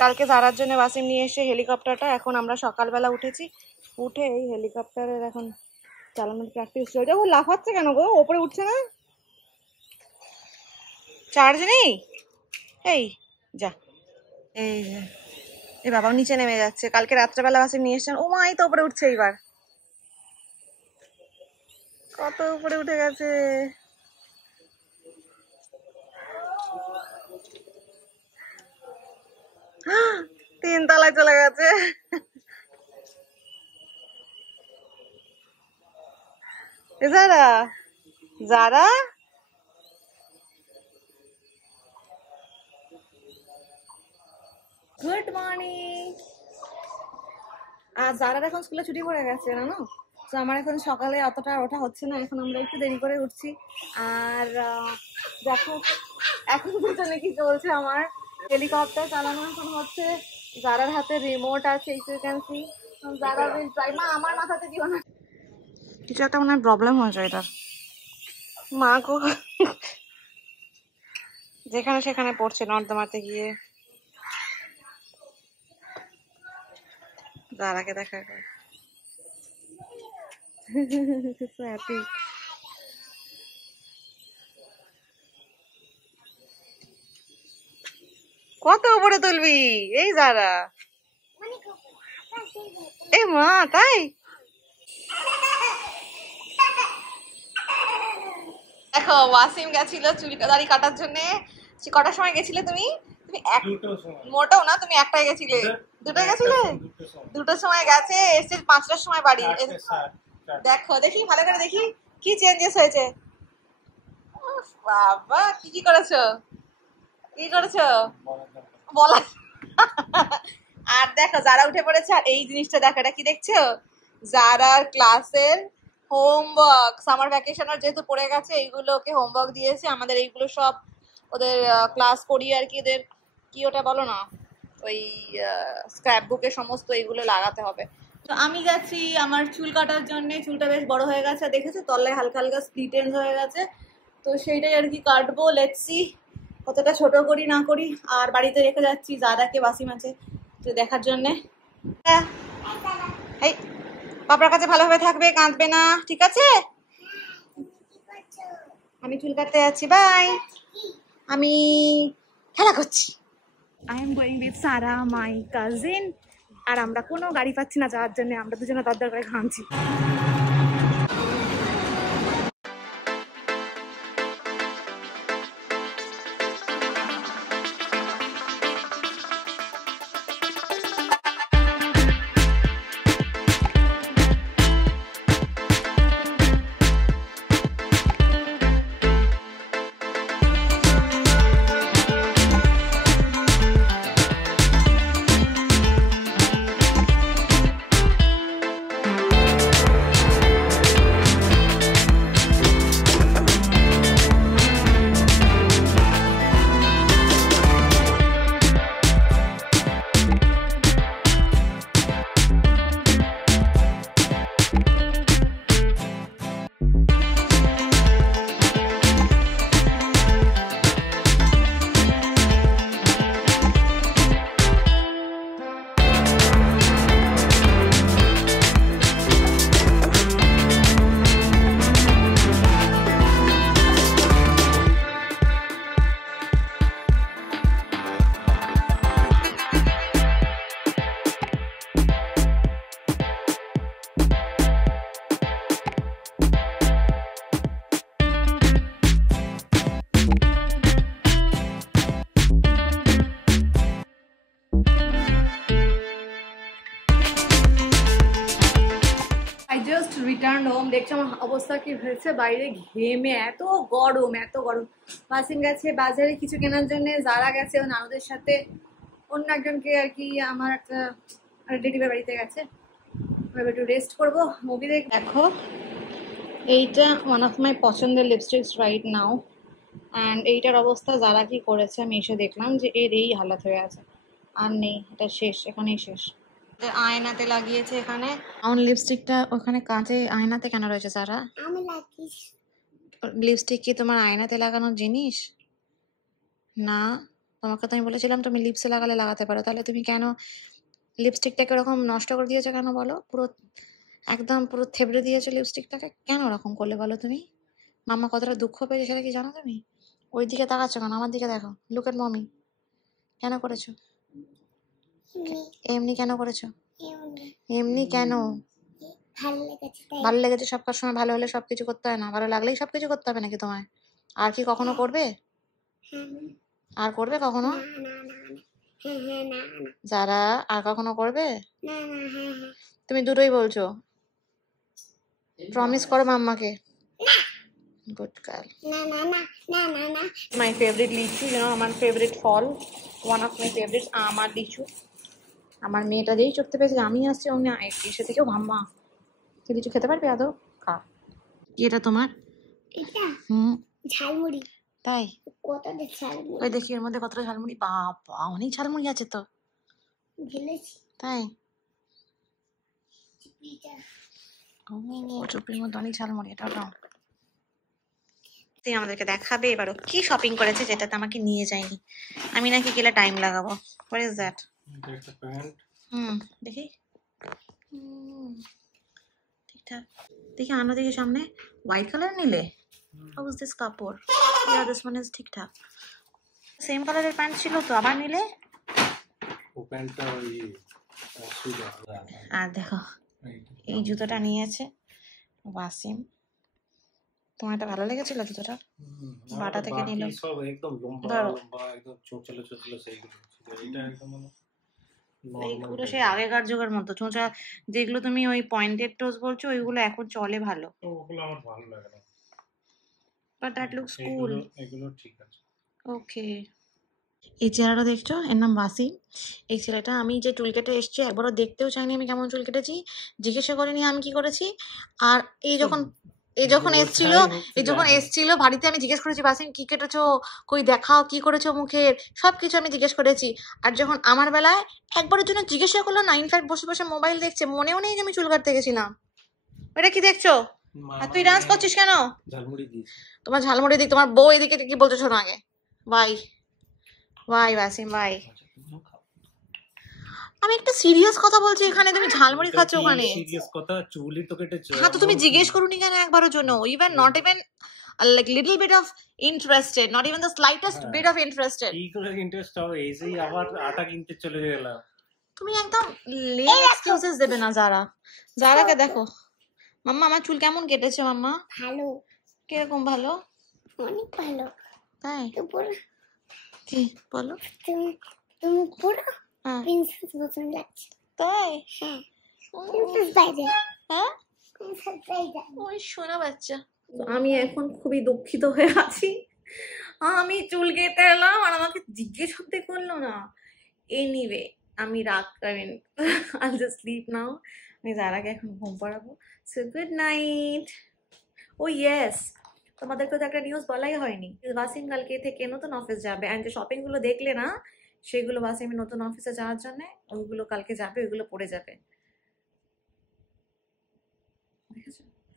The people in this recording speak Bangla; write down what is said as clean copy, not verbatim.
কালকে জারার জন্য ওয়াসিম নিয়ে এসে হেলিকপ্টারটা, এখন আমরা সকালবেলা উঠেছি, উঠে এই হেলিকপ্টারের এখন চালানোর প্র্যাকটিস চলছে। ও লাফাচ্ছে কেন গো, ওপরে উঠছে না? চার্জ নেই? এই যা, এই যে এই বাবাও নিচে নেমে যাচ্ছে। কালকে রাত্রেবেলা ওয়াসিম নিয়ে এসছেন। ও মা, এই তো উপরে উঠছে এইবার, কত উপরে উঠে গেছে। তিনতলায় চলে গেছে। যারা যারা গুড মর্নিং। আর যারা এখন স্কুলে ছুটি পড়ে গেছে জানো তো, আমার এখন সকালে অতটা ওঠা হচ্ছে না, এখন আমরা একটু দেরি করে উঠছি। আর দেখো এখন পিছনে কি চলছে, আমার হেলিকপ্টার চালানো এখন হচ্ছে। যারার হাতে রিমোট আছে, ইউ ক্যান সি। যারা উইল ট্রাই। মা, আমার মাথাতে দিও না, কিছু একটা মনে হয় প্রবলেম হয়েছে এটার। মা গো, যেখানে সেখানে পড়ছে নর্দমাতে গিয়ে। যারাকে দেখা হ্যাপি। কত উপরে তুলবি এই যারা? এ মা, তাই? দেখো ওয়াসিম গেছিল চুল দাড়ি কাটার জন্য। কটার সময় গেছিলে তুমি? তুমি মোটেও না, তুমি একটাই গেছিলে। দুটোই গেছিলে? দুটোর সময় গেছে, এসে 5টার সময় বাড়ি। দেখো দেখি ভালো করে দেখি কি চেঞ্জেস হয়েছে। বাবা, কি কি করেছো, কি করেছো বলা। আর দেখো যারা উঠে পড়েছে। আর এই জিনিসটা দেখো, এটা কি দেখছো? যারার ক্লাসের হোমওয়ার্ক, সামার ভ্যাকেশনের যেহেতু পড়ে গেছে, এইগুলো ওকে হোমওয়ার্ক দিয়েছে আমাদের। এইগুলো সব ওদের ক্লাস করি আর কি, ওদের কি ওটা বলো না, ওই স্ক্র্যাপ বুকে সমস্ত এইগুলো লাগাতে হবে। তো আমি গেছি আমার চুল কাটার জন্য। চুলটা বেশ বড় হয়ে গেছে, দেখেছো তলায় হালকা হালকা স্প্লিট এন্ড হয়ে গেছে। তো সেইটাই আর কি কাটবো। লেটস সি কতটা ছোট করি না করি। আর বাড়িতে রেখে যাচ্ছি যাদাকে, ওয়াসিম আছে তো দেখার জন্যে। এই বাবার কাছে ভালোভাবে থাকবে, কাঁদবে না, ঠিক আছে? আমি চুল কাটতে যাচ্ছি, বাই। আমি খেলা করছি। I am going with Sara, my cousin. আর আমরা কোনো গাড়ি পাচ্ছি না যাওয়ার জন্য, আমরা দুজনে দরদর করে ঘামছি। Return home. দেখছো আমার অবস্থা কি হয়েছে, বাইরে ঘেমে, এত গরম এত গরম। ওয়াসিম গেছে বাজারে কিছু কেনার জন্য, যারা গেছে নানুদের সাথে, অন্য একজনকে আর কি আমার একটা রিলেটিভের বাড়িতে গেছে। এবার একটু রেস্ট করবো, মুভি দেখ। দেখো এইটা ওয়ান অফ মাই পছন্দের লিপস্টিক্স রাইট নাও। অ্যান্ড এইটার অবস্থা যারা কি করেছে, আমি এসে দেখলাম যে এর এই হালাত হয়ে আছে, আর নেই, এটা শেষ, এখানেই শেষ। আয়নাতে লাগিয়েছে এখানে। আমার লিপস্টিকটা ওখানে কাঁচে আয়নাতে কেন রয়েছে সারা? আমি লিপস্টিক কি তোমার আয়নাতে লাগানোর জিনিস না? তোমাকে তো আমি বলেছিলাম তুমি লিপসে লাগালে লাগাতে পারো, তাহলে তুমি কেন লিপস্টিকটাকে ওরকম নষ্ট করে দিয়েছো কেন বলো? পুরো একদম পুরো থেবড়ে দিয়েছো লিপস্টিকটাকে, কেন ওরকম করলে বলো তুমি? মাম্মা কতটা দুঃখ পেয়েছে সেটা কি জানো তুমি? ওই দিকে তাকাচ্ছ কেন? আমার দিকে দেখো, লুক এট মমি। কেন করেছো এমনি? কেন করেছো এমনি? কেন? ভালো লেগেছে? সব সময় ভালো হলে সবকিছু করতে হয় না, ভালো লাগলেই সবকিছু করতে হবে নাকি তোমায়? আর কি কখনো করবে? আর করবে কখনো? যারা আর কখনো করবে? তুমি দুটোই বলছো। প্রমিস করো মাম্মাকে। Good girl. মাই ফেভারিট লিচু, আমার ফেভারিট ফল, ওয়ান অফ মাই ফেভারিট আম আর লিচু। আমার মেয়েটা যেই চড়তে পেয়েছে আমি আসছি অমনি এসে থেকেও মাম্মা তুই লিচু খেতে পারবি? আদৌ খা। কি এটা তোমার? ঝালমুড়ি। তাই? কতটা ঝালমুড়ি? ওই দেখি এর মধ্যে কতটা ঝালমুড়ি। বাবা, অনেক ঝালমুড়ি আছে তো। তাই? ও চুপির মধ্যে অনেক ঝালমুড়ি, এটাও নাও। তুই আমাদেরকে দেখাবে এবারও কি শপিং করেছে যেটাতে আমাকে নিয়ে যায়নি। আমি নাকি গেলে টাইম লাগাবো। What is that? দেখি। ঠিকঠাক দেখি, আনো দেখি সামনে। হোয়াইট কালার নিলে? হাউ ইজ দিস কাপড়? ইয়া, দিস ওয়ান ইজ ঠিকঠাক। সেম কালারের প্যান্ট ছিল তো, আবার নিলে? ও প্যান্টটা ওই আর দেখো এই জুতোটা নিয়েছে ওয়াসিম। তোমার এটা ভালো লেগেছিল জুতোটা? বাটা থেকে নিল। সব একদম লম্বা লম্বা একদম চোঁচলে চোঁচলে সেইগুলো ছিল। এটা একদম এইগুলো সেই আগেকার যুগের মতো চোঁচা, যেগুলো তুমি ওই পয়েন্টেড টোজ বলছো ওইগুলো এখন চলে ভালো। ওগুলো আমার ভালো লাগে না। বাট দ্যাট লুকস কুল। এগুলো ঠিক আছে। ওকে। এই চেহারাটা দেখছো, এর নাম ওয়াসিম। এই ছেলেটা, আমি যে চুল কেটে এসছি একবারও দেখতেও চাইনি আমি কেমন চুল কেটেছি, জিজ্ঞাসা করিনি আমি কি করেছি। আর এই যখন এসছিল বাড়িতে, আমি জিজ্ঞেস করেছি ওয়াসিম কি কেটেছো, কই দেখাও কি করেছো মুখের, সবকিছু আমি জিজ্ঞেস করেছি। আর যখন আমার বেলায় একবারের জন্য জিজ্ঞাসা করলো না, ইনফ্যাক্ট বসে বসে মোবাইল দেখছে, মনেও নেই যে আমি চুল কাটতে গেছিলাম। এটা কি দেখছো? আর তুই ডান্স করছিস কেন? ঝালমুড়ি দিয়েছি। তোমার ঝালমুড়ি দিক, তোমার বউ এদিকে কি বলছো শোনো আগে। Bye bye Wasim bye. আমি একটা সিরিয়াস কথা বলছি এখানে, তুমি ঝালমুড়ি খাচ্ছ ওখানে। সিরিয়াস কথা? চুলই তো কেটেছো। হ্যাঁ তো তুমি জিজ্ঞেস করুনি কেন একবারের জন্য? Even not even like little bit of interested, not even the slightest bit of interested. কি করে ইন্টারেস্ট হবে? এসেই আবার আটা কিনতে চলে গেলাম। তুমি একদম লেম এক্সকিউজেস দেবে না। যারাকে দেখো। মাম্মা আমার চুল কেমন কেটেছে মাম্মা? ভালো। কিরকম ভালো? অনেক ভালো। তাই? কি বলো? তুমি পুরো প্রিন্সেস মতন লাগছে। তাই? হ্যাঁ, প্রিন্সেস বাইরে। হ্যাঁ, প্রিন্সেস বাইরে। ওই শোনা বাচ্চা। আমি এখন খুবই দুঃখিত হয়ে আছি। আমি চুল কেটে এলাম আর আমাকে জিজ্ঞেস করতে করলো না। এনিওয়ে আমি I'll just sleep now. আমি যারাকে এখন ঘুম পাড়াবো। So good night. Oh yes, তোমাদেরকে তো একটা নিউজ বলাই হয়নি। ওয়াসিম কালকে থেকে নতুন অফিস যাবে, অ্যান্ড যে শপিং গুলো দেখলে না সেগুলো ওয়াসিম নতুন অফিসে যাওয়ার জন্য ওইগুলো কালকে যাবে, ওইগুলো পড়ে যাবে।